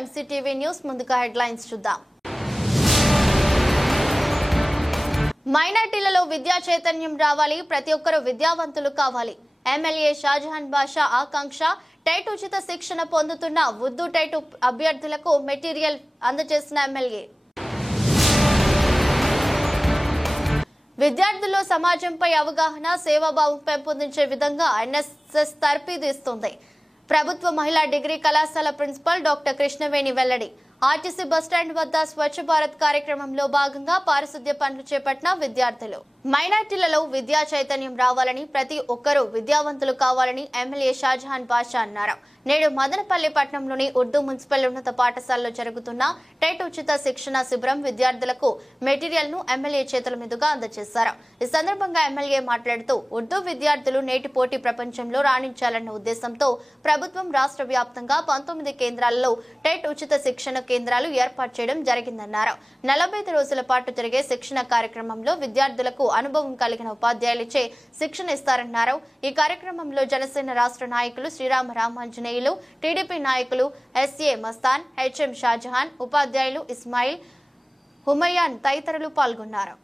MCTV news ముందుగా headlines చూద్దాం. మైనార్టీలలో విద్యా చైతన్యం రావాలి, ప్రతి ఒక్కరూ విద్యావంతులు కావాలి. ఎమ్మెల్యే షాజహాన్ బాషా ఆకాంక్ష. టెట్ ఉచిత శిక్షణ పొందుతున్న ఉర్దూ టెట్ అభ్యర్థులకు మెటీరియల్ అందజేసిన ఎమ్మెల్యే. విద్యార్థుల్లో సమాజంపై అవగాహన, సేవాభావం పెంపొందించే విధంగా ఎన్ఎస్ఎస్ తర్ఫీదిస్తుంది. ప్రభుత్వ మహిళా డిగ్రీ కళాశాల ప్రిన్సిపల్ డాక్టర్ కృష్ణవేణి వెల్లడి. ఆర్టీసీ బస్టాండ్ వద్ద స్వచ్ఛ భారత్ కార్యక్రమంలో భాగంగా పారిశుద్ధ్య పనులు చేపట్టిన విద్యార్థులు. మైనార్టీలలో విద్యా చైతన్యం రావాలని, ప్రతి ఒక్కరూ విద్యావంతులు కావాలని ఎమ్మెల్యే షాజహాన్ బాషా అన్నారు. నేడు మదనపల్లి పట్టణంలోని ఉర్దూ మున్సిపల్ ఉన్నత పాఠశాలలో జరుగుతున్న టెట్ ఉచిత శిక్షణ శిబిరం విద్యార్థులకు మెటీరియల్ ను ఎమ్మెల్యే చేతుల మీదుగా అందజేశారు. ఈ సందర్భంగా ఎమ్మెల్యే మాట్లాడుతూ ఉర్దూ విద్యార్థులు నేటి పోటీ ప్రపంచంలో రాణించాలన్న ఉద్దేశంతో ప్రభుత్వం రాష్ట్ర వ్యాప్తంగా 19 కేంద్రాలలో టెట్ ఉచిత శిక్షణ కేంద్రాలు ఏర్పాటు చేయడం జరిగిందన్నారు. 45 రోజుల పాటు జరిగే శిక్షణ కార్యక్రమంలో విద్యార్థులకు అనుభవం కలిగిన ఉపాధ్యాయులచే శిక్షణ ఇస్తారన్నారు. ఈ కార్యక్రమంలో జనసేన రాష్ట్ర నాయకులు శ్రీరామ రామాంజనేయులు, టీడీపీ నాయకులు ఎస్ఏ మస్తాన్, హెచ్ఎం షాజహాన్, ఉపాధ్యాయులు ఇస్మాయిల్, హుమయాన్ తదితరులు పాల్గొన్నారు.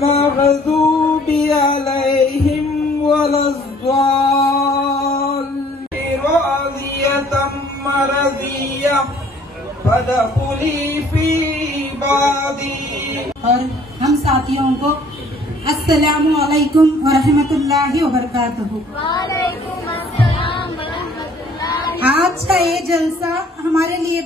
المغضوب عليهم ولا الضالين راضية مرضية فادخلي في عبادي. और हम साथियों को अस्सलामु अलैकुम व रहमतुल्लाहि व बरकातहू। वालेकुम अस्सलाम व रहमतुल्लाहि। आज का ये जलसा हमारे लिए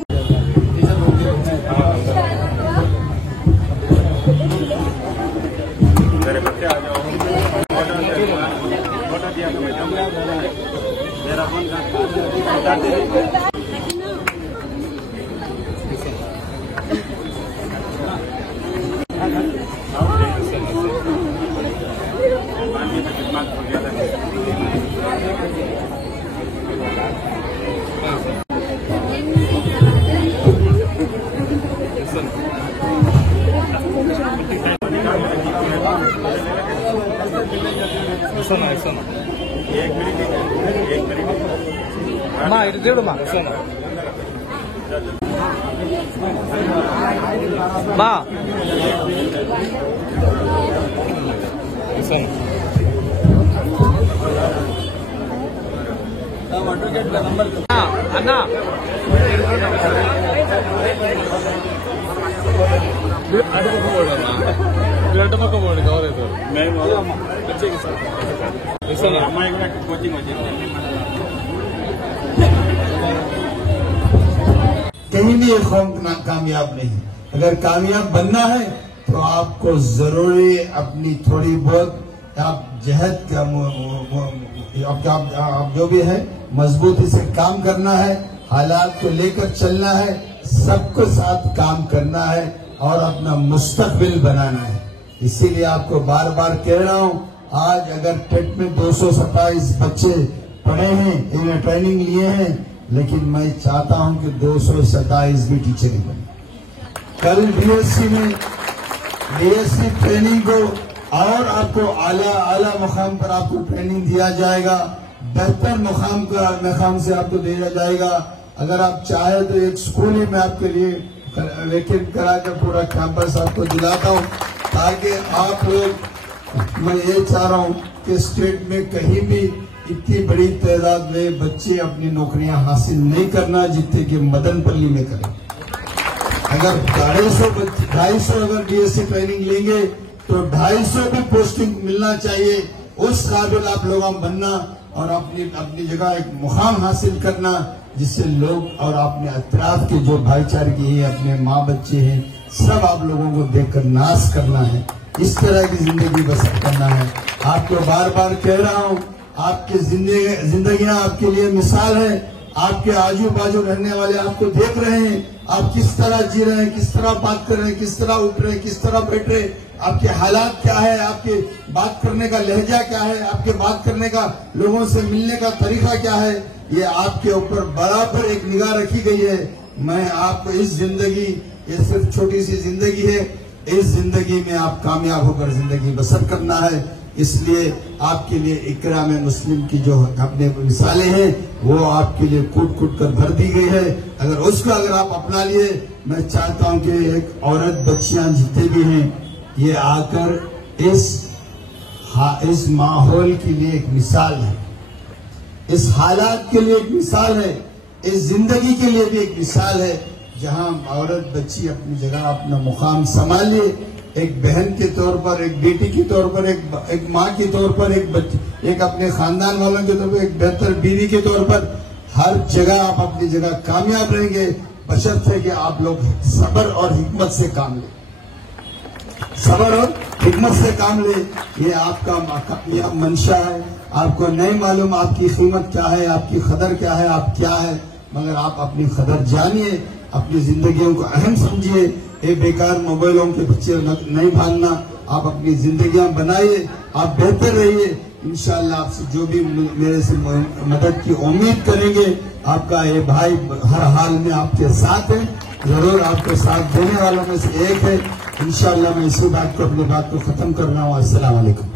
कहीं भी कौम कामयाब नहीं। अगर कामयाब बनना है तो आपको जरूरी अपनी थोड़ी बहुत आप जहद का आप जो भी है मजबूती से काम करना है, हालात को लेकर चलना है, सबको साथ काम करना है और अपना मुस्तकबिल बनाना है। इसीलिए आपको बार बार कह रहा हूँ, आज अगर टेट में 227 बच्चे पढ़े हैं, इन्हें ट्रेनिंग लिए हैं, लेकिन मैं चाहता हूं कि 227 भी टीचर ही बने। कल बीएससी में बीएससी ट्रेनिंग को और आपको आला मुकाम पर आपको ट्रेनिंग दिया जाएगा, बेहतर मुकाम से आपको दिया जाएगा। अगर आप चाहे तो एक स्कूल ही मैं आपके लिए वेकेट करा कर पूरा कैंपस आपको दिलाता हूं, ताकि आप लोग, मैं ये चाह रहा हूं कि स्टेट में कहीं भी इतनी बड़ी तादाद में बच्चे अपनी नौकरियां हासिल नहीं करना जितने कि मदनपल्ली में करें। अगर 250 अगर बीएससी ट्रेनिंग लेंगे तो 250 भी पोस्टिंग मिलना चाहिए। उस काबिल आप लोग बनना और अपनी जगह एक मुकाम हासिल करना, जिससे लोग और अपने अतराफ के जो भाईचारे की है, अपने माँ बच्चे हैं, सब आप लोगों को देखकर नाश करना है। इस तरह की जिंदगी बसर करना है। आपको बार बार कह रहा हूँ, आपकी जिंदगियां आपके लिए मिसाल है। आपके आजू बाजू रहने वाले आपको देख रहे हैं, आप किस तरह जी रहे हैं, किस तरह बात कर रहे हैं, किस तरह उठ रहे हैं, किस तरह बैठ रहे हैं, आपके हालात क्या है, आपके बात करने का लहजा क्या है, आपके बात करने का, लोगों से मिलने का तरीका क्या है, ये आपके ऊपर बराबर एक निगाह रखी गई है। मैं आपको इस जिंदगी, ये सिर्फ छोटी सी जिंदगी है, इस जिंदगी में आप कामयाब होकर जिंदगी बसर करना है। इसलिए आपके लिए इकरा में मुस्लिम की जो अपने मिसालें हैं वो आपके लिए कूट कूट कर भर दी गई है। अगर आप अपना लिए, मैं चाहता हूं कि एक औरत, बच्चियां जितने भी हैं, ये आकर इस माहौल के लिए एक मिसाल है, इस हालात के लिए एक मिसाल है, इस जिंदगी के लिए भी एक मिसाल है, जहां औरत बच्ची अपनी जगह अपना मुकाम संभाले, एक बहन के तौर पर, एक बेटी के तौर पर, एक माँ के तौर पर, एक अपने खानदान वालों के तौर पर, एक बेहतर बीवी के तौर पर, हर जगह आप अपनी जगह कामयाब रहेंगे, बशर्ते कि आप लोग सब्र और हिकमत से काम लें, सब्र और हिकमत से काम ले। ये आपका मंशा है, आपको नहीं मालूम आपकी कीमत क्या है, आपकी कदर क्या है, आप क्या है, मगर आप अपनी कदर जानिए, अपनी जिंदगियों को अहम समझिए। ये बेकार मोबाइलों के बच्चे नहीं भागना, आप अपनी जिंदगियां बनाइए, आप बेहतर रहिए। इंशाअल्लाह आपसे जो भी मेरे से मदद की उम्मीद करेंगे, आपका ये भाई हर हाल में आपके साथ है, जरूर आपको साथ देने वालों में से एक है। इंशाअल्लाह मैं इसी बात को, अपनी बात को खत्म कर रहा हूँ। अस्सलाम वालेकुम।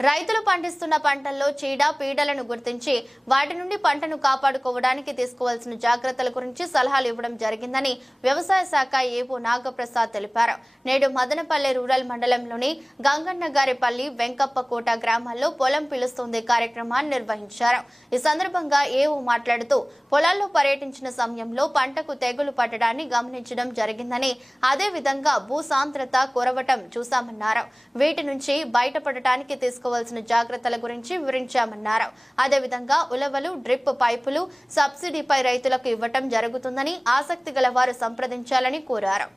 రైతులు పండిస్తున్న పంటల్లో చీడ పీడలను గుర్తించి వాటి నుండి పంటను కాపాడుకోవడానికి తీసుకోవాల్సిన జాగ్రత్తల గురించి సలహాలు ఇవ్వడం జరిగిందని వ్యవసాయ శాఖ ఏవో నాగప్రసాద్ తెలిపారు. నేడు మదనపల్లె రూరల్ మండలంలోని గంగన్నగారిపల్లి వెంకప్పకోట గ్రామాల్లో పొలం పిలుస్తుంది కార్యక్రమాన్ని నిర్వహించారు. ఈ సందర్భంగా ఏవో మాట్లాడుతూ పొలాల్లో పర్యటించిన సమయంలో పంటకు తెగులు పట్టడాన్ని గమనించడం జరిగిందని, అదే విధంగా భూసాంద్రత కొరవటం చూశామన్నారు. వీటి నుంచి బయటపడటానికి తీసుకోవాల్సిన జాగ్రత్తల గురించి వివరించామన్నారు. అదేవిధంగా ఉలవలు, డ్రిప్ పైపులు సబ్సిడీపై రైతులకు ఇవ్వటం జరుగుతుందని, ఆసక్తి గల వారు సంప్రదించాలని కోరారు.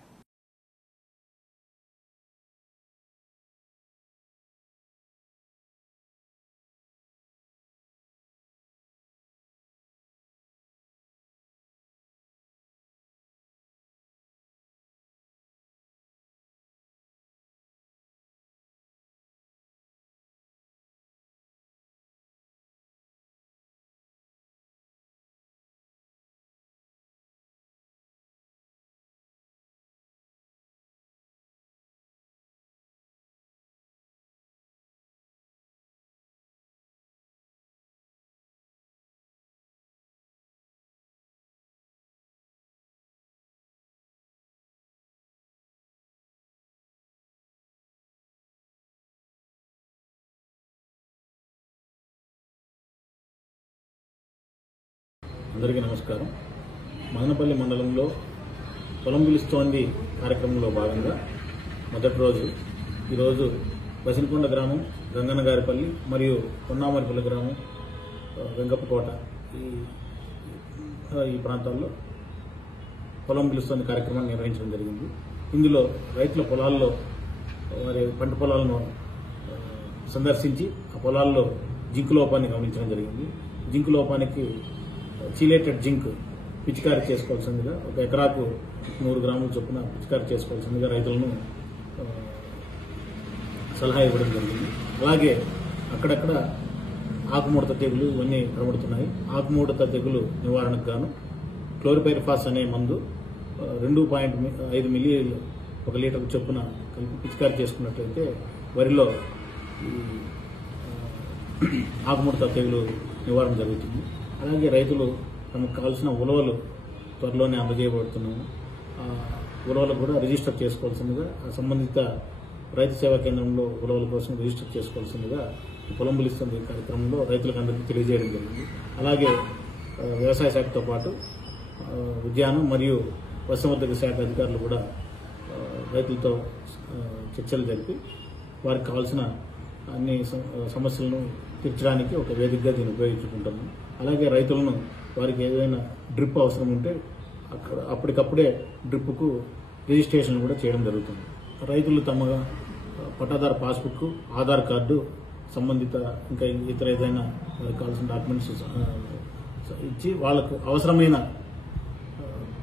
అందరికీ నమస్కారం. మదనపల్లి మండలంలో పొలం పిలుస్తోంది కార్యక్రమంలో భాగంగా మొదటి రోజు ఈరోజు బసినకొండ గ్రామం, గంగన్నగారిపల్లి మరియు పొన్నామరిపల్లి గ్రామం, వెంకప్పకోట ఈ ప్రాంతాల్లో పొలం పిలుస్తోంది కార్యక్రమాన్ని నిర్వహించడం జరిగింది. ఇందులో రైతుల పొలాల్లో వారి పంట పొలాలను సందర్శించి ఆ పొలాల్లో జింక్ లోపాన్ని గమనించడం జరిగింది. జింక్ లోపానికి చీలేటెడ్ జింక్ పిచికారీ చేసుకోవాల్సిందిగా, ఒక ఎకరాకు 100 గ్రాముల చొప్పున పిచికారీ చేసుకోవాల్సిందిగా రైతులను సలహా ఇవ్వడం జరిగింది. అలాగే అక్కడక్కడ ఆకుముడత తెగులు ఇవన్నీ కనబడుతున్నాయి. ఆకుముడత తెగులు నివారణకు గాను క్లోరిపైరిఫాస్ అనే మందు 2.5 మిల్లీలు 1 లీటర్ చొప్పున కలిపి పిచికారీ చేసుకున్నట్లయితే వరిలో ఆకుముడత తెగులు నివారణ జరుగుతుంది. అలాగే రైతులు తమకు కావాల్సిన ఉలవలు త్వరలోనే అందజేయబడుతున్నాము. ఉలవలు కూడా రిజిస్టర్ చేసుకోవాల్సిందిగా, సంబంధిత రైతు సేవా కేంద్రంలో ఉలవల కోసం రిజిస్టర్ చేసుకోవాల్సిందిగా పొలం పిలుస్తుంది కార్యక్రమంలో రైతులకు అందరికీ తెలియజేయడం జరిగింది. అలాగే వ్యవసాయ శాఖతో పాటు ఉద్యానం మరియు పశుసంవర్ధక శాఖ అధికారులు కూడా రైతులతో చర్చలు జరిపి వారికి కావాల్సిన అన్ని సమస్యలను తీర్చడానికి ఒక వేదికగా దీన్ని ఉపయోగించుకుంటాము. అలాగే రైతులను వారికి ఏదైనా డ్రిప్ అవసరం ఉంటే అప్పటికప్పుడే డ్రిప్కు రిజిస్ట్రేషన్ కూడా చేయడం జరుగుతుంది. రైతులు తమ పట్టాదారు పాస్బుక్, ఆధార్ కార్డు, సంబంధిత ఇంకా ఇతర ఏదైనా వారికి కావాల్సిన డాక్యుమెంట్స్ ఇచ్చి వాళ్ళకు అవసరమైన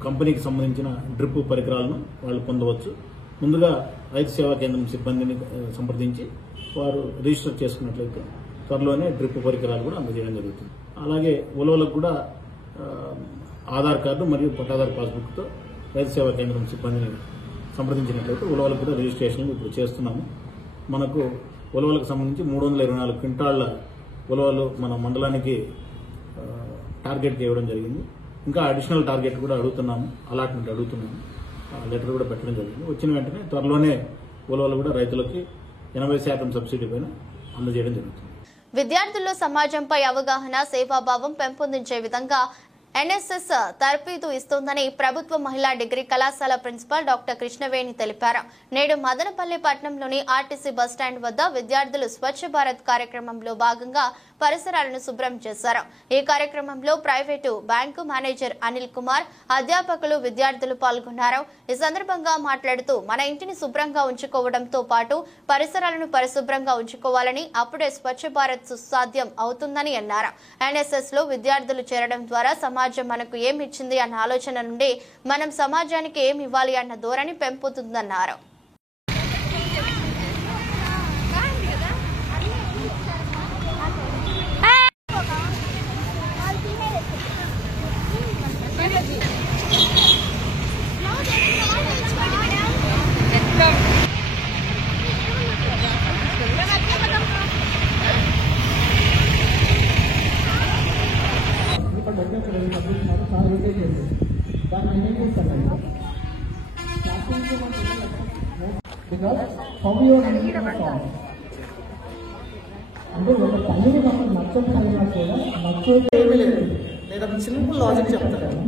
కంపెనీకి సంబంధించిన డ్రిప్ పరికరాలను వాళ్ళు పొందవచ్చు. ముందుగా రైతు సేవా కేంద్రం సిబ్బందిని సంప్రదించి వారు రిజిస్టర్ చేసుకున్నట్లయితే త్వరలోనే డ్రిప్ పరికరాలు కూడా అందజేయడం జరుగుతుంది. అలాగే ఉలవలకు కూడా ఆధార్ కార్డు మరియు పట్టాదారు పాస్బుక్తో రైతు సేవా కేంద్రం సిబ్బందిని సంప్రదించినట్లయితే ఉలవలకు కూడా రిజిస్ట్రేషన్ ఇప్పుడు చేస్తున్నాము. మనకు ఉలవలకు సంబంధించి 324 క్వింటాళ్ల ఉలవలు మన మండలానికి టార్గెట్ ఇవ్వడం జరిగింది. ఇంకా అడిషనల్ టార్గెట్ కూడా అడుగుతున్నాము, అలాట్మెంట్ అడుగుతున్నాము, లెటర్ కూడా పెట్టడం జరిగింది. వచ్చిన వెంటనే త్వరలోనే ఉలవలు కూడా రైతులకి 80% సబ్సిడీ పైన అందజేయడం జరుగుతుంది. విద్యార్థుల్లో సమాజంపై అవగాహన, సేవాభావం పెంపొందించే విధంగా ఎన్ఎస్ఎస్ తర్ఫీదు ఇస్తోందని ప్రభుత్వ మహిళా డిగ్రీ కళాశాల ప్రిన్సిపల్ డాక్టర్ కృష్ణవేణి తెలిపారు. నేడు మదనపల్లి పట్టణంలోని ఆర్టీసీ బస్టాండ్ వద్ద విద్యార్థులు స్వచ్ఛ భారత్ కార్యక్రమంలో భాగంగా పరిసరాలను శుభ్రం చేశారు. ఈ కార్యక్రమంలో private bank manager Anil Kumar, అధ్యాపకులు, విద్యార్థులు పాల్గొన్నారు. ఈ సందర్భంగా మాట్లాడుతూ మన ఇంటిని శుభ్రంగా ఉంచుకోవడంతో పాటు పరిసరాలను పరిశుభ్రంగా ఉంచుకోవాలని, అప్పుడే స్వచ్ఛ భారత్ సుసాధ్యం అవుతుందని అన్నారు. ఎన్ఎస్ఎస్ లో విద్యార్థులు చేరడం ద్వారా సమాజం మనకు ఏమి ఇచ్చింది అన్న ఆలోచన నుండి మనం సమాజానికి ఏమి ఇవ్వాలి అన్న ధోరణి పెంపుతుందన్నారు. లేదా సింపుల్ లాజిక్ చెప్తాను.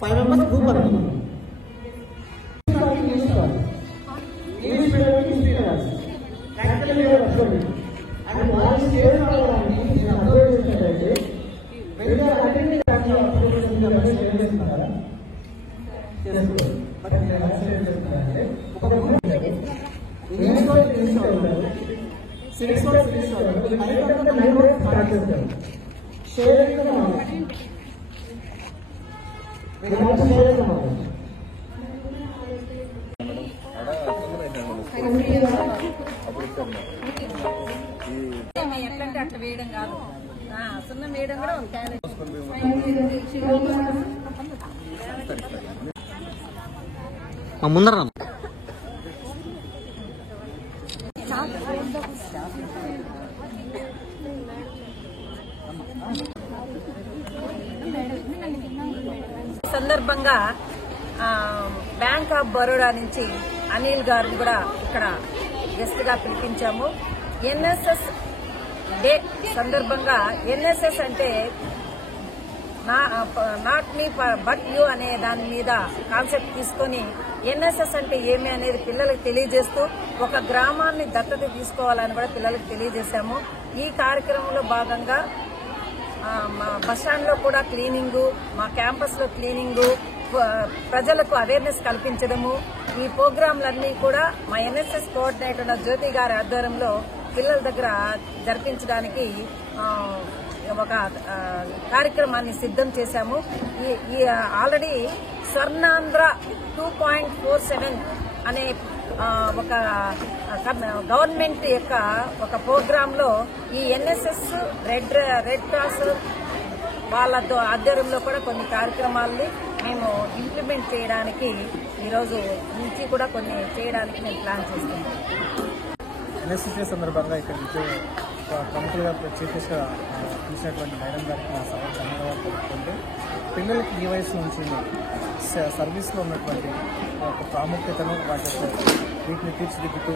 5 మెంబర్స్ గ్రూప్ అనుకున్నాను. ఎట్లంటే అట్లా వేయడం కాదు, సున్నం వేయడం కూడా ఉంటాయి. ముందర సందర్భంగా బ్యాంక్ ఆఫ్ బరోడా నుంచి అనిల్ గారిని కూడా ఇక్కడ గెస్ట్ గా పిలిపించాము. ఎన్ఎస్ఎస్ డే సందర్భంగా ఎన్ఎస్ఎస్ అంటే నాట్ మీ బట్ యూ అనే దాని మీద కాన్సెప్ట్ తీసుకొని ఎన్ఎస్ఎస్ అంటే ఏమి అనేది పిల్లలకు తెలియజేస్తూ ఒక గ్రామాన్ని దత్తత తీసుకోవాలని కూడా పిల్లలకు తెలియజేశాము. ఈ కార్యక్రమంలో భాగంగా మా బస్టాండ్ లో కూడా క్లీనింగు, మా క్యాంపస్ లో క్లీనింగు, ప్రజలకు అవేర్నెస్ కల్పించడము, ఈ ప్రోగ్రాంలన్నీ కూడా మా ఎన్ఎస్ఎస్ కోఆర్డినేటర్ జ్యోతి గారి ఆధ్వర్యంలో పిల్లల దగ్గర జరిపించడానికి ఒక కార్యక్రమాన్ని సిద్ధం చేశాము. ఈ ఆల్రెడీ స్వర్ణాంధ్ర 2.47 అనే ఒక గవర్నమెంట్ యొక్క ఒక ప్రోగ్రామ్ లో ఈ ఎన్ఎస్ఎస్ రెడ్ క్రాస్ వాళ్ళ ఆధ్వర్యంలో కూడా కొన్ని కార్యక్రమాలని మేము ఇంప్లిమెంట్ చేయడానికి ఈరోజు నుంచి కూడా కొన్ని చేయడానికి మేము ప్లాన్ చేస్తున్నాం. ఎన్ఎస్ఎస్ డే సందర్భంగా ఇక్కడ ప్రముఖులుగా చీఫ్ గెస్ట్గా పిలిచినటువంటి మేడం గారికి నా సభకు ధన్యవాదాలు తెలుపుకుంటూ పిల్లలకి ఈ వయసు నుంచి సర్వీస్లో ఉన్నటువంటి ఒక ప్రాముఖ్యతను వీటిని తీర్చిదిద్దుతూ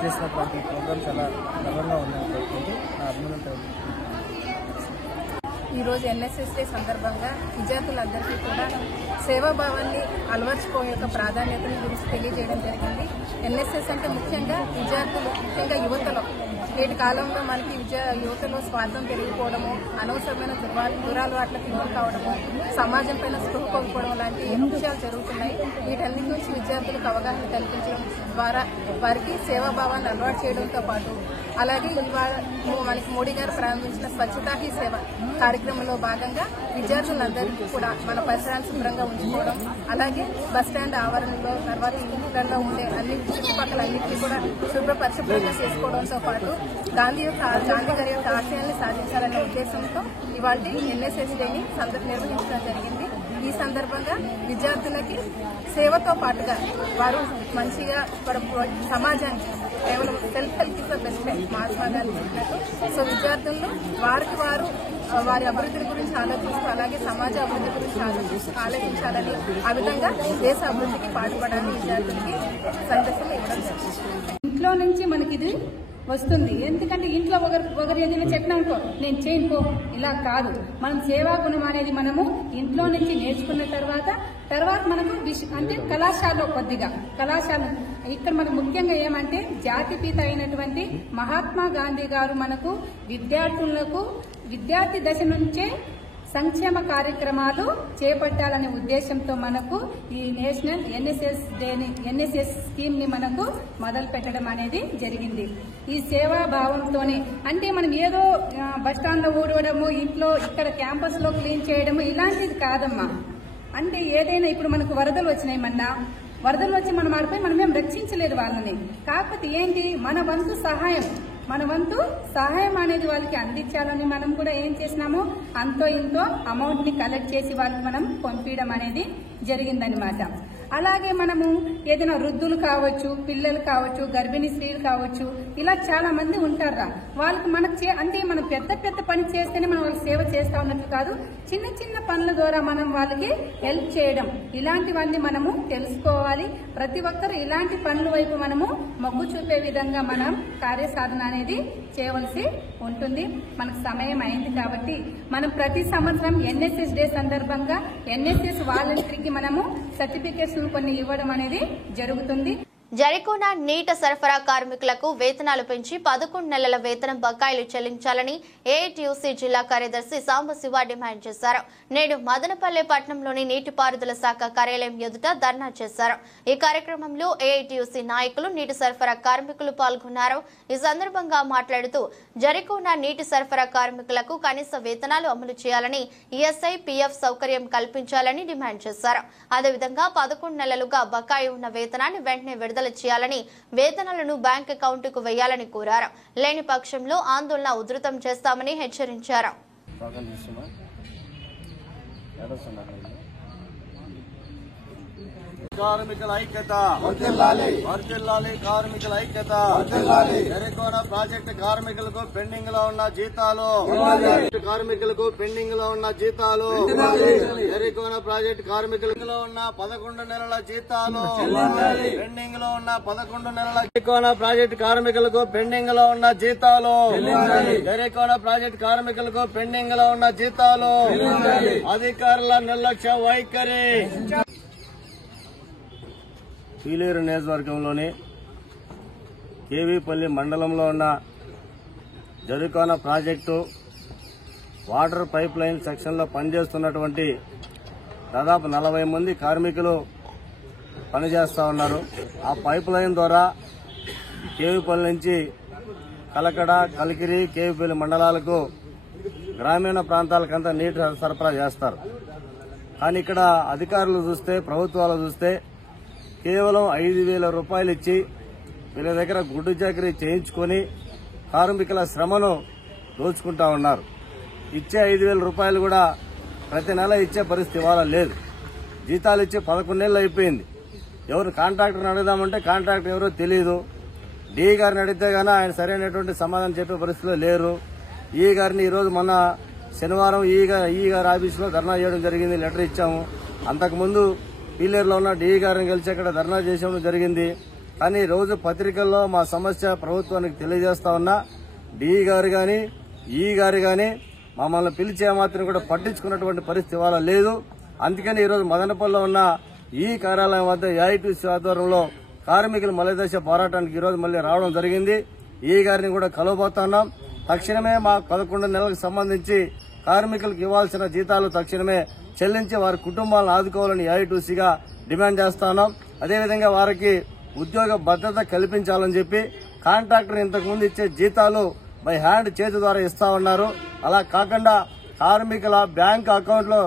చేసినటువంటి ప్రోగ్రామ్ చాలా గర్వంగా ఉందని తెలుపుకుంటూ నా అభినందనలు. ఈరోజు ఎన్ఎస్ఎస్ డే సందర్భంగా విద్యార్థులందరికీ కూడా సేవాభావాన్ని అలవర్చుకోవడం యొక్క ప్రాధాన్యతను గురించి తెలియజేయడం జరిగింది. ఎన్ఎస్ఎస్ అంటే ముఖ్యంగా విద్యార్థులు, ముఖ్యంగా యువతలో నేటి కాలంలో మనకి యువతలో స్వార్థం పెరిగిపోవడము, అనవసరమైన దురాలవాట్లకు లోను కావడము, సమాజం పైన స్పృహ కోల్పోవడం లాంటి విషయాలు జరుగుతున్నాయి. వీటన్నిటి నుంచి విద్యార్థులకు అవగాహన కల్పించడం ద్వారా వారికి సేవాభావాన్ని అలవాటు చేయడంతో పాటు అలాగే ఇవాళ మనకి మోడీ గారు ప్రారంభించిన స్వచ్ఛతా హీ సేవ కార్యక్రమంలో భాగంగా విద్యార్థులందరికీ కూడా మన పరిసరాలను శుభ్రంగా ఉంచుకోవడం, అలాగే బస్టాండ్ ఆవరణలో తర్వాత ఇంట్లో ఉండే అన్ని చుట్టుపక్కల అన్నింటినీ కూడా పరిశుభ్రంగా చేసుకోవడంతో పాటు గాంధీ గారి యొక్క ఆశయాన్ని సాధించాలనే ఉద్దేశంతో ఇవాళ ఎన్ఎస్ఎస్ డేని నిర్వహించడం జరిగింది. ఈ సందర్భంగా విద్యార్థులకి సేవతో పాటుగా వారు మంచిగా సమాజానికి కేవలం self help is the best Mahatma Gandhi చెప్పినట్టు. సో విద్యార్థులను వారికి వారు వారి అభివృద్ధి గురించి ఆలోచిస్తూ అలాగే సమాజ అభివృద్ధి గురించి ఆలోచించాలని, ఆ విధంగా దేశ అభివృద్ధికి పాటుపడాలని విద్యార్థులకి సందేశం ఇవ్వడం జరిగింది. ఇంట్లో నుంచి మనకి ఇది వస్తుంది. ఎందుకంటే ఇంట్లో ఒకరు ఏదైనా చెప్పినానుకో నేను చేయను పో, ఇలా కాదు. మనం సేవా గుణం అనేది మనము ఇంట్లో నుంచి నేర్చుకున్న తర్వాత మనకు అంటే కళాశాలలో కళాశాల ఇక్కడ మనకు ముఖ్యంగా ఏమంటే జాతిపిత అయినటువంటి మహాత్మా గాంధీ గారు మనకు విద్యార్థి దశ నుంచే సంక్షేమ కార్యక్రమాలు చేపట్టాలనే ఉద్దేశంతో మనకు ఈ నేషనల్ ఎన్ఎస్ఎస్ స్కీమ్ ని మనకు మొదలు పెట్టడం అనేది జరిగింది. ఈ సేవాభావంతోనే అంటే మనం ఏదో బస్టాండ్ లో ఊడవడము, ఇంట్లో ఇక్కడ క్యాంపస్ లో క్లీన్ చేయడము ఇలాంటిది కాదమ్మా. అంటే ఏదైనా ఇప్పుడు మనకు వరదలు వచ్చినాయి, వరదలు వచ్చి మనం ఆడిపోయి మనమేం రక్షించలేదు వాళ్ళని. కాకపోతే ఏంటి మన వంతు సహాయం అనేది వాళ్ళకి అందించాలని మనం కూడా ఏం చేసినాము, అంతో ఇంతో అమౌంట్ ని కలెక్ట్ చేసి వాళ్ళకి మనం పంపించడం అనేది జరిగిందనమాట. అలాగే మనము ఏదైనా వృద్ధులు కావచ్చు, పిల్లలు కావచ్చు, గర్భిణీ స్త్రీలు కావచ్చు, ఇలా చాలా మంది ఉంటారా. వాళ్ళకి అంటే మనం పెద్ద పని చేస్తేనే మనం వాళ్ళకి సేవ చేస్తా ఉన్నట్లు కాదు, చిన్న పనుల ద్వారా మనం వాళ్ళకి హెల్ప్ చేయడం, ఇలాంటివన్నీ మనము తెలుసుకోవాలి. ప్రతి ఒక్కరు ఇలాంటి పనుల వైపు మనము మొగ్గు చూపే విధంగా మనం కార్యసాధన అనేది చేయవలసి ఉంటుంది. మనకు సమయం అయింది కాబట్టి మనం ప్రతి సంవత్సరం ఎన్ఎస్ఎస్ డే సందర్భంగా ఎన్ఎస్ఎస్ వాలంటీర్కి మనము సర్టిఫికేట్స్ కొన్ని ఇవ్వడం అనేది జరుగుతుంది. జరికోన నీట సరఫరా కార్మికులకు వేతనాలు పెంచి 11 నెలల వేతనం బకాయిలు చెల్లించాలని ఏఐటీయూసీ జిల్లా కార్యదర్శి సాంబశివ డిమాండ్ చేశారు. నేడు మదనపల్లె పట్టణంలోని నీటిపారుదల శాఖ కార్యాలయం ఎదుట ధర్నా చేశారు. ఈ కార్యక్రమంలో ఏఐటీయూసీ నాయకులు, నీటి సరఫరా కార్మికులు పాల్గొన్నారు. ఈ సందర్భంగా మాట్లాడుతూ జరికోన నీటి సరఫరా కార్మికులకు కనీస వేతనాలు అమలు చేయాలని, ఈఎస్ఐ, పీఎఫ్ సౌకర్యం కల్పించాలని డిమాండ్ చేశారు. అదేవిధంగా 11 నెలలుగా బకాయి ఉన్న వేతనాన్ని వెంటనే విడుదల చేయాలని, వేతనాలను బ్యాంక్ అకౌంట్ కు వేయాలని కోరారు. లేని పక్షంలో ఆందోళన ఉధృతం చేస్తామని హెచ్చరించారు. కార్మికుల ఐక్యత వర్ధిల్లాలి, కార్మికుల ఐక్యత జరికోన ప్రాజెక్టు కార్మికులకు పెండింగ్ లో ఉన్న జీతాలు, కార్మికులకు పెండింగ్ లో ఉన్న జీతాలు, జరికోన ప్రాజెక్టు కార్మికులలో ఉన్న 11 నెలల జీతాలు పెండింగ్ లో ఉన్న 11 నెలల జరికోన ప్రాజెక్టు కార్మికులకు పెండింగ్ లో ఉన్న జీతాలు, జరికోన ప్రాజెక్టు కార్మికులకు పెండింగ్ లో ఉన్న జీతాలు, అధికారుల నిర్లక్ష్య వైఖరి. పీలేరు నియోజకవర్గంలోని కేవీపల్లి మండలంలో ఉన్న జరికోన ప్రాజెక్టు వాటర్ పైప్ లైన్ సెక్షన్లో పనిచేస్తున్నటువంటి దాదాపు 40 మంది కార్మికులు పనిచేస్తా ఉన్నారు. ఆ పైప్ లైన్ ద్వారా కేవీపల్లి నుంచి కలకడ, కలికిరి, కేవీపల్లి మండలాలకు గ్రామీణ ప్రాంతాలకంతా నీటి సరఫరా చేస్తారు. కానీ ఇక్కడ అధికారులు చూస్తే, ప్రభుత్వాలు చూస్తే కేవలం 5,000 రూపాయలు ఇచ్చి వీళ్ళ దగ్గర గుడ్డు చాకరీ చేయించుకొని కార్మికుల శ్రమను దోచుకుంటా ఉన్నారు. ఇచ్చే 5,000 రూపాయలు కూడా ప్రతి నెల ఇచ్చే పరిస్థితి ఇవాళ లేదు. జీతాలు ఇచ్చి 11 నెలలు అయిపోయింది. ఎవరు కాంట్రాక్టర్ని అడుగుదామంటే కాంట్రాక్టర్ ఎవరో తెలియదు. డిఈ గారిని అడిగితే గానీ ఆయన సరైనటువంటి సమాధానం చెప్పే పరిస్థితిలో లేరు. ఈ గారిని ఈరోజు మొన్న శనివారం ఈ గారి ఆఫీసులో ధర్నా చేయడం జరిగింది, లెటర్ ఇచ్చాము. అంతకుముందు పీలేరులో ఉన్న డిఈ గారిని కలిసి అక్కడ ధర్నా చేయడం జరిగింది. కానీ రోజు పత్రికల్లో మా సమస్య ప్రభుత్వానికి తెలియజేస్తా ఉన్నా డిఈ గారు గాని, ఈ గారు గాని మమ్మల్ని పిలిచే మాత్రం కూడా పట్టించుకున్నటువంటి పరిస్థితి ఇవాళ లేదు. అందుకని ఈరోజు మదనపల్లిలో ఉన్న ఈ కార్యాలయం వద్ద ఏఐటీసీ ఆధ్వర్యంలో కార్మికుల మలిదశ పోరాటానికి ఈరోజు మళ్ళీ రావడం జరిగింది. ఈ గారిని కూడా కలవబోతున్నాం. తక్షణమే మా 11 నెలలకు సంబంధించి కార్మికులకు ఇవ్వాల్సిన జీతాలు తక్షణమే చెల్లించి వారి కుటుంబాలను ఆదుకోవాలని ఏఐటీసీగా డిమాండ్ చేస్తున్నాం. అదేవిధంగా వారికి ఉద్యోగ భద్రత కల్పించాలని చెప్పి కాంట్రాక్టర్ ఇంతకుముందు ఇచ్చే జీతాలు బై హ్యాండ్ చేతి ద్వారా ఇస్తా ఉన్నారు. అలా కాకుండా కార్మికుల బ్యాంక్ అకౌంట్ లో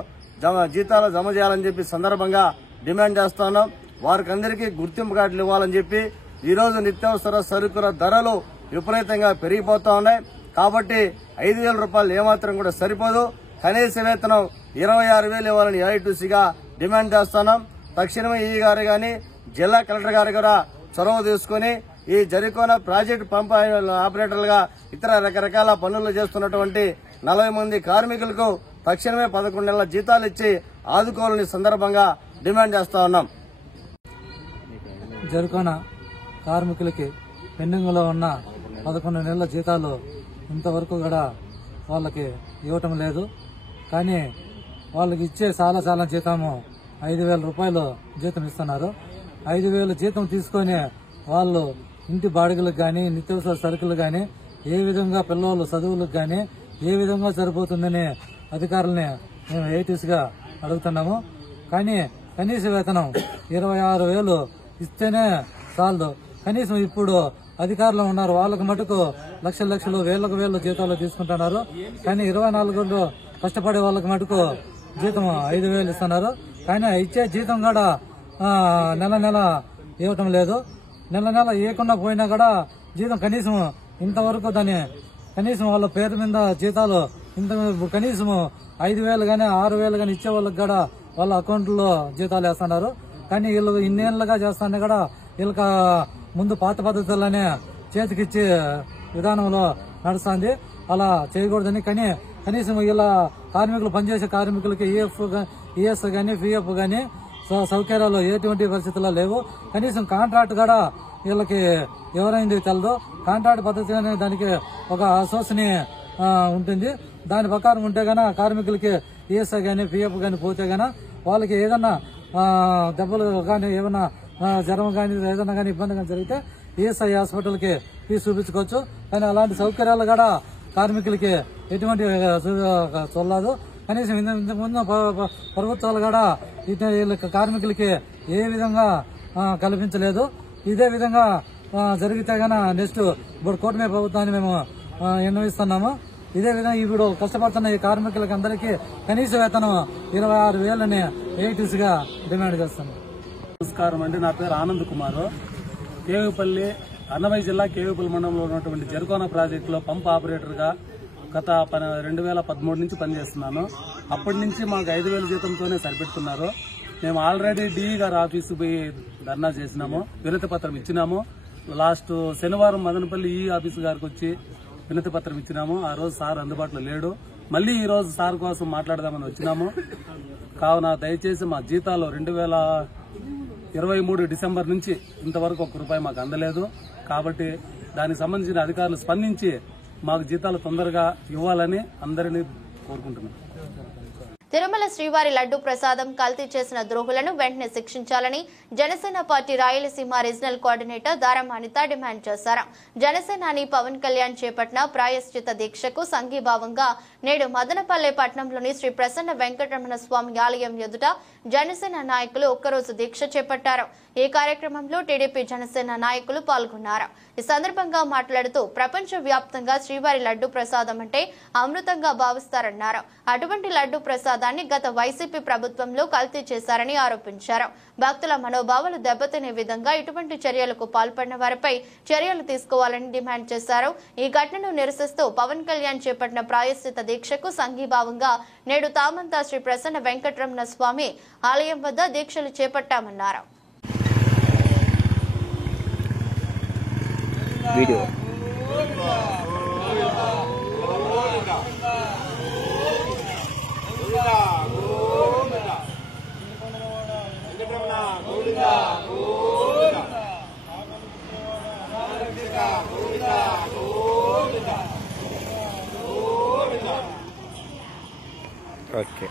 జీతాలు జమ చేయాలని చెప్పి సందర్భంగా డిమాండ్ చేస్తున్నాం. వారికి అందరికీ గుర్తింపు కార్డులు ఇవ్వాలని చెప్పి ఈరోజు నిత్యావసర సరుకుల ధరలు విపరీతంగా పెరిగిపోతా ఉన్నాయి. కాబట్టి 5,000 రూపాయలు ఏమాత్రం కూడా సరిపోదు. కనీస వేతనం 26,000 ఇవ్వాలని ఏఐటీసీగా డిమాండ్ చేస్తున్నాం. తక్షణమే ఈ గారు గాని జిల్లా కలెక్టర్ గారు కూడా చొరవ తీసుకుని ఈ జరికోనా ప్రాజెక్టు పంప్ ఆపరేటర్లుగా ఇతర రకరకాల పనులు చేస్తున్నటువంటి 40 మంది కార్మికులకు తక్షణమే 11 నెలల జీతాలు ఇచ్చి ఆదుకోవాలని సందర్భంగా డిమాండ్ చేస్తా ఉన్నాం. జరికోనా కార్మికులకి పెండింగ్ లో ఉన్న 11 నెలల జీతాలు ఇంతవరకు కూడా వాళ్ళకి ఇవ్వటం లేదు. కానీ వాళ్ళకి ఇచ్చే చాలా జీతము 5,000 రూపాయలు జీతం ఇస్తున్నారు. 5,000 జీతం తీసుకొని వాళ్ళు ఇంటి బాడిగలకు గాని నిత్యావసర సరుకులు గాని ఏ విధంగా పిల్లల చదువులకు గాని ఏ విధంగా సరిపోతుందని అధికారులని మేము ఏఐటీసీగా అడుగుతున్నాము. కానీ కనీస వేతనం 26,000 ఇస్తేనే చాలదు. కనీసం ఇప్పుడు అధికారులు ఉన్నారు, వాళ్ళకు మటుకు లక్షలు వేలకు జీతాలు తీసుకుంటున్నారు. కానీ 24 గంటలు కష్టపడే వాళ్ళకి మటుకు జీతం 5,000 ఇస్తున్నారు. కానీ ఇచ్చే జీతం కూడా నెల ఇవ్వటం లేదు. నెల ఇవ్వకుండా పోయినా కూడా జీతం కనీసం ఇంతవరకు దాన్ని కనీసం వాళ్ళ పేరు మీద జీతాలు ఇంత కనీసం 5,000 గానీ 6,000 గానీ ఇచ్చే వాళ్ళకి కూడా వాళ్ళ అకౌంట్లో జీతాలు వేస్తున్నారు. కానీ వీళ్ళు ఇన్నేళ్లుగా చేస్తానే కూడా వీళ్ళకి ముందు పాత పద్ధతుల్లోనే చేతికిచ్చే విధానంలో నడుస్తుంది. అలా చేయకూడదని కానీ కనీసం ఇలా కార్మికులు పనిచేసే కార్మికులకి ఈఎస్ గానీ పిఎఫ్ గానీ సౌకర్యాలు ఎటువంటి పరిస్థితుల్లో లేవు. కనీసం కాంట్రాక్ట్ కూడా వీళ్ళకి ఎవరైంది తెలదు. కాంట్రాక్ట్ పద్ధతి అనే దానికి ఒక అసోసిని ఉంటుంది. దాని ప్రకారం ఉంటే గానీ కార్మికులకి ఈఎస్ఐ గానీ పిఎఫ్ గానీ పోతే గానీ వాళ్ళకి ఏదన్నా దెబ్బలు కానీ ఏమన్నా జ్వరం కానీ ఏదన్నా కానీ ఇబ్బంది కానీ జరిగితే ఈఎస్ఐ హాస్పిటల్కి ఫీజు చూపించుకోవచ్చు. కానీ అలాంటి సౌకర్యాలు కూడా కార్మికులకి ఎటువంటి చూడలేదు. కనీసం ఇంతకుముందు ప్రభుత్వాలు కూడా కార్మికులకి ఏ విధంగా కల్పించలేదు. ఇదే విధంగా జరిగితే గానీ నెక్స్ట్ ఇప్పుడు కూటమి ప్రభుత్వాన్ని మేము విన్నవిస్తున్నాము. ఇదే విధంగా ఇప్పుడు కష్టపడుతున్న ఈ కార్మికులకి అందరికీ కనీస వేతనం 26,000 ఏఐటీసీగా డిమాండ్ చేస్తున్నాం. నమస్కారం అండి, నా పేరు ఆనంద్ కుమార్. కేవీపల్లి అన్నమయ్య జిల్లా కేవీపల్లి మండలంలో ఉన్నటువంటి జరికోనా ప్రాజెక్టులో పంప్ ఆపరేటర్గా గత 2013 నుంచి పనిచేస్తున్నాను. అప్పటి నుంచి మాకు 5,000 జీతంతోనే సరిపెడుతున్నారు. మేము ఆల్రెడీ డిఈ గారి ఆఫీసు పోయి ధర్నా చేసినాము, వినతి పత్రం ఇచ్చినాము. లాస్ట్ శనివారం మదనపల్లి ఈ ఆఫీసు గారికి వచ్చి వినతి పత్రం ఇచ్చినాము. ఆ రోజు సార్ అందుబాటులో లేడు. మళ్లీ ఈ రోజు సార్ కోసం మాట్లాడదామని వచ్చినాము. కావున దయచేసి మా జీతాలు 2023 డిసెంబర్ నుంచి ఇంతవరకు ₹1 మాకు అందలేదు. కాబట్టి దానికి సంబంధించిన అధికారులు స్పందించి మాకు జీతాలు తొందరగా ఇవ్వాలని అందరినీ కోరుకుంటున్నాం. తిరుమల శ్రీవారి లడ్డు ప్రసాదం కల్తీ చేసిన ద్రోహులను వెంటనే శిక్షించాలని Janasena party Rayalaseema regional coordinator దారం అనిత డిమాండ్ చేశారు. జనసేనాని పవన్ కళ్యాణ్ చేపట్టిన ప్రాయశ్చిత దీక్షకు సంఘీభావంగా నేడు మదనపల్లె పట్టణంలోని శ్రీ ప్రసన్న వెంకటరమణ స్వామి ఆలయం ఎదుట జనసేన నాయకులు ఒక్కరోజు దీక్ష చేపట్టారు. ఈ కార్యక్రమంలో టీడీపీ జనసేన నాయకులు పాల్గొన్నారు. ఈ సందర్భంగా మాట్లాడుతూ ప్రపంచ వ్యాప్తంగా శ్రీవారి లడ్డు ప్రసాదం అంటే అమృతంగా భావిస్తారన్నారు. అటువంటి లడ్డు ప్రసాదాన్ని గత వైసీపీ ప్రభుత్వంలో కల్తీ చేశారని ఆరోపించారు. భక్తుల మనోభావాలు దెబ్బతినే విధంగా ఇటువంటి చర్యలకు పాల్పడిన వారిపై చర్యలు తీసుకోవాలని డిమాండ్ చేశారు. ఈ ఘటనను నిరసిస్తూ పవన్ కళ్యాణ్ చేపట్టిన ప్రాయశ్చిత దీక్షకు సంఘీభావంగా నేడు తామంతా శ్రీ ప్రసన్న వెంకటరమణ స్వామి ఆలయం వద్ద దీక్షలు చేపట్టామన్నారు. Video okay.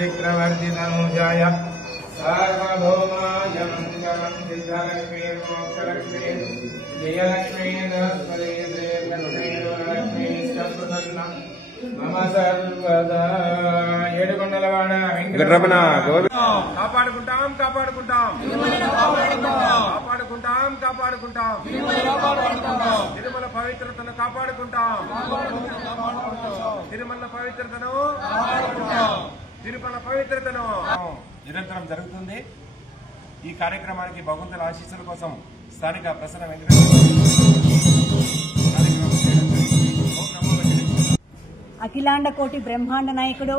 त्रिविक्रमर्जितनुजाय सार्वभौमाय मङ्गलं सिद्धलक्ष्मीर्मोक्षलक्ष्मी जयलक्ष्मी सरस्वती श्रीलक्ष्मी प्रसन्ना मम सर्वदा ఏడుకొండలవాడ వెంకటరమణ కాపాడుకుంటాం కాపాడుకుంటాం కాపాడుకుంటాం కాపాడుకుంటాం తిరుమల పవిత్రతను కాపాడుకుంటాం తిరుమల పవిత్రతను నిరంతరం జరుగుతుంది. ఈ కార్యక్రమానికి భగవంతుల ఆశీస్సుల కోసం స్థానిక ప్రసన్న అఖిలాండ కోటి బ్రహ్మాండ నాయకుడు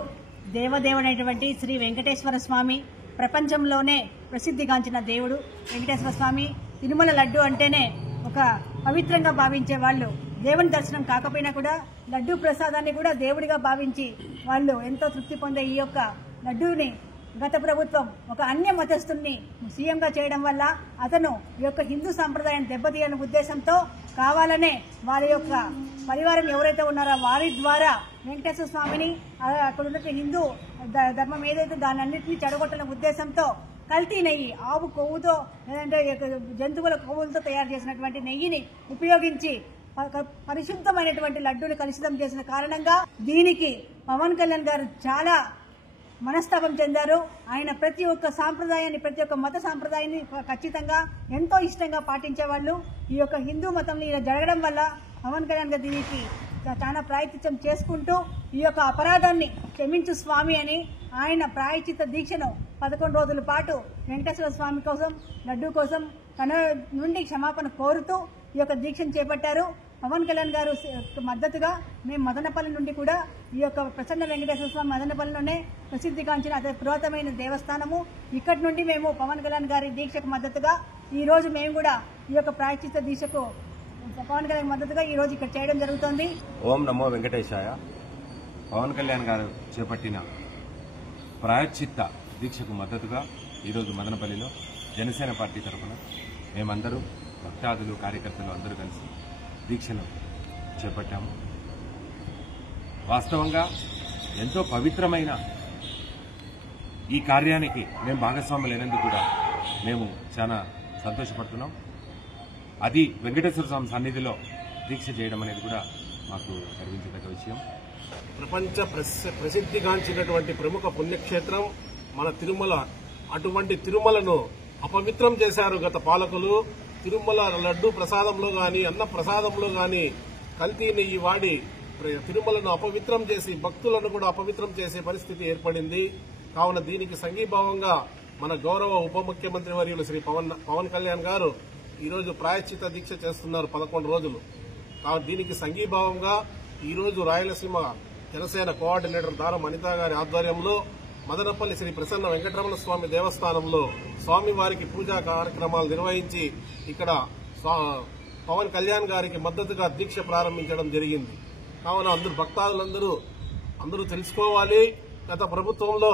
దేవదేవుడైనటువంటి శ్రీ వెంకటేశ్వర స్వామి, ప్రపంచంలోనే ప్రసిద్ధిగాంచిన దేవుడు వెంకటేశ్వర స్వామి. తిరుమల లడ్డు అంటేనే ఒక పవిత్రంగా భావించే వాళ్ళు దేవుని దర్శనం కాకపోయినా కూడా లడ్డూ ప్రసాదాన్ని కూడా దేవుడిగా భావించి వాళ్ళు ఎంతో తృప్తి పొందే ఈ యొక్క లడ్డూని గత ప్రభుత్వం ఒక అన్య మతస్థుల్ని సీఎంగా చేయడం వల్ల అతను ఈ యొక్క హిందూ సంప్రదాయాన్ని దెబ్బతీయాలనే ఉద్దేశంతో కావాలనే వారి యొక్క పరివారం ఎవరైతే ఉన్నారో వారి ద్వారా వెంకటేశ్వర స్వామిని అక్కడ ఉన్న హిందూ ధర్మం ఏదైతే దాని అన్నింటినీ చెడగొట్టాలనే ఉద్దేశంతో కల్తీ నెయ్యి, ఆవు కొవ్వుతో లేదంటే జంతువుల కొవ్వులతో తయారు చేసినటువంటి నెయ్యిని ఉపయోగించి పరిశుద్ధమైనటువంటి లడ్డూని కలుషితం చేసిన కారణంగా దీనికి పవన్ కళ్యాణ్ గారు చాలా మనస్తాపం చెందారు. ఆయన ప్రతి ఒక్క సాంప్రదాయాన్ని, ప్రతి ఒక్క మత సాంప్రదాయాన్ని ఖచ్చితంగా ఎంతో ఇష్టంగా పాటించేవాళ్ళు. ఈ యొక్క హిందూ మతంలో ఇలా జరగడం వల్ల పవన్ కళ్యాణ్ గారు దీనికి చాలా ప్రాయశ్చిత్తం చేసుకుంటూ ఈ యొక్క అపరాధాన్ని క్షమించు స్వామి అని ఆయన ప్రాయశ్చిత్త దీక్షను 11 రోజుల పాటు వెంకటేశ్వర స్వామి కోసం, లడ్డూ కోసం తన నుండి క్షమాపణ కోరుతూ ఈ యొక్క దీక్షను చేపట్టారు. పవన్ కళ్యాణ్ గారు మద్దతుగా మేము మదనపల్లి నుండి కూడా ఈ యొక్క ప్రసన్న వెంకటేశ్వర స్వామి మదనపల్లిలోనే ప్రసిద్ధిగాంచిన అతి పురాతనమైన దేవస్థానము. ఇక్కడి నుండి మేము పవన్ కళ్యాణ్ గారి దీక్షకు మద్దతుగా ఈ రోజు మేము కూడా ఈ యొక్క ప్రాయశ్చిత్త దీక్షకు పవన్ కళ్యాణ్ మద్దతుగా ఈ రోజు ఇక్కడ చేయడం జరుగుతోంది. ఓం నమో వెంకటేశాయ. పవన్ కళ్యాణ్ గారు చేపట్టిన ప్రాయశ్చిత్త దీక్షకు మద్దతుగా ఈరోజు మదనపల్లిలో జనసేన పార్టీ తరఫున మేమందరూ భక్తాదులు, కార్యకర్తలు అందరూ కలిసి దీక్షను చేపట్టాము. వాస్తవంగా ఎంతో పవిత్రమైన ఈ కార్యానికి మేము భాగస్వాములైనందుకు కూడా మేము చాలా సంతోషపడుతున్నాం. అది వెంకటేశ్వర స్వామి సన్నిధిలో దీక్ష చేయడం అనేది కూడా మాకు గర్వించదగ్గ విషయం. ప్రపంచ ప్రసిద్ధిగాంచినటువంటి ప్రముఖ పుణ్యక్షేత్రం మన తిరుమల. అటువంటి తిరుమలను అపవిత్రం చేశారు గత పాలకులు. తిరుమల లడ్డు ప్రసాదంలో గాని, అన్న ప్రసాదంలో గాని కల్తీ నెయ్యి వాడి తిరుమలను అపవిత్రం చేసి భక్తులను కూడా అపవిత్రం చేసే పరిస్థితి ఏర్పడింది. కావున దీనికి సంఘీభావంగా మన గౌరవ ఉప ముఖ్యమంత్రి వర్యులు శ్రీ పవన్ కళ్యాణ్ గారు ఈరోజు ప్రాయశ్చిత్త దీక్ష చేస్తున్నారు 11 రోజులు. దీనికి సంఘీభావంగా ఈరోజు రాయలసీమ జనసేన కోఆర్డినేటర్ దారం అనిత గారి ఆధ్వర్యంలో మదనపల్లి శ్రీ ప్రసన్న వెంకటరమణ స్వామి దేవస్థానంలో స్వామివారికి పూజా కార్యక్రమాలు నిర్వహించి ఇక్కడ పవన్ కళ్యాణ్ గారికి మద్దతుగా దీక్ష ప్రారంభించడం జరిగింది. కావున అందరూ భక్తాదులందరూ తెలుసుకోవాలి. గత ప్రభుత్వంలో